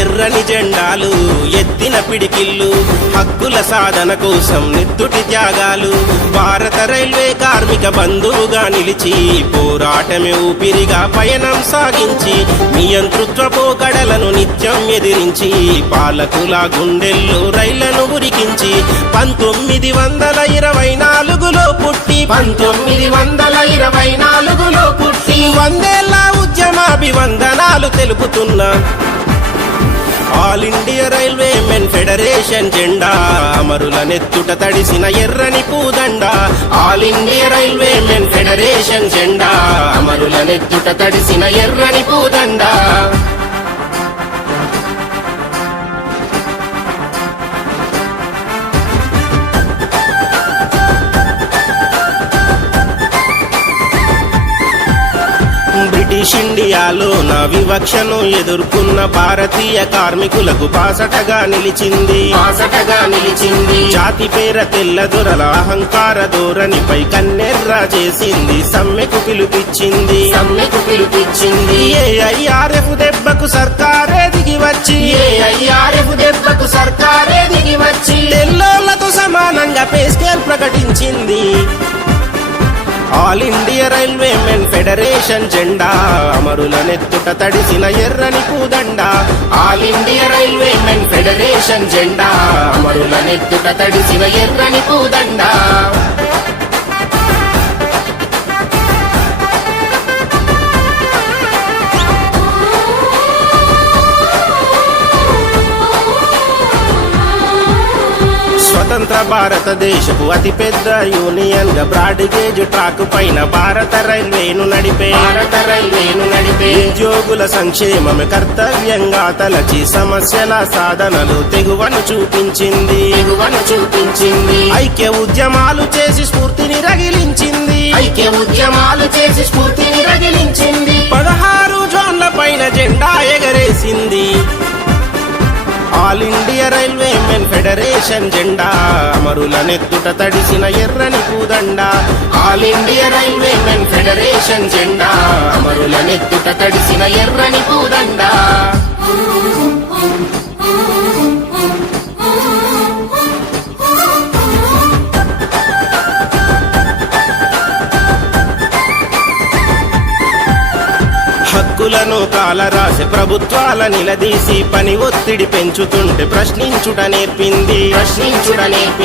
ఎర్రని జెండాలు ఎత్తిన పిడికిళ్ళు హక్కుల సాధన కోసం నెత్తుటి త్యాగాలు. భారత రైల్వే కార్మిక బంధువుగా నిలిచి పోరాటమే ఊపిరిగా పయనం సాగించి నియంతృత్వ పోకడలను నిత్యం ఎదిరించి పాలకుల గుండెల్లో రైళ్ళను ఉరికించి పంతొమ్మిది వందల ఇరవై నాలుగులో పుట్టి పంతొమ్మిది వందల ఇరవై నాలుగులో పుట్టి వందేళ్ళ ఉద్యమాభివందనాలు తెలుపుతున్నా all India railway men federation జెండా. అమరుల నెత్తుట తడిసిన ఎర్రని పూదండ. All India railway men federation జెండా. అమరుల నెత్తుట తడిసిన ఎర్రని పూదండ. బ్రిటిష్ ఇండియాలో నా వివక్షను ఎదుర్కొన్న భారతీయ కార్మికులకు పాసటగా నిలిచింది. పాసటగా నిలిచింది. జాతి పేర తెల్ల దొరల అహంకార ధోరణిపై కన్నెర్రా చేసింది. సమ్మెకు పిలుపిచ్చింది. సమ్మెకు పిలుపిచ్చింది. ఏఐఆర్ఎఫ్ దెబ్బకు సర్కారే దిగి వచ్చి. ఏఐఆర్ఎఫ్ దెబ్బకు సర్కారే దిగి వచ్చి. రైల్వే మెన్ ఫెడరేషన్ జెండా. అమరుల నెత్తుట తడిసిన ఎర్రని పూదండ all India railway men federation జెండా. అమరుల నెత్తుట తడిసిన ఎర్రని పూదండా స్వతంత్ర భారతదేశపు అతిపెద్ద యూనియన్గా బ్రాడ్ గేజ్ ట్రాక్ పైన భారత రైల్వేను నడిపే. భారత రైల్వేను నడిపే. ఉద్యోగుల సంక్షేమమే కర్తవ్యంగా తలచి సమస్యల సాధనలు తెగువను చూపించింది. తెగువను చూపించింది. ఐక్య ఉద్యమాలు చేసి స్ఫూర్తిని రగిలించింది. ఐక్య ఉద్యమాలు చేసి స్ఫూర్తిని రగిలించింది. పదహారు జోన్ల పైన జెండా ఎగరేసింది. All India railway men federation జెండా. అమరుల నెత్తుట తడిసిన ఎర్రని పూదండ all India railway men federation జెండా. అమరుల నెత్తుట తడిసిన ఎర్రని పూదండ హక్కులను కాలరాసి ప్రభుత్వాల నిలదీసి పని ఒత్తిడి పెంచుతుంటే ప్రశ్నించుట నేర్పింది. ప్రశ్నించుట నేర్పింది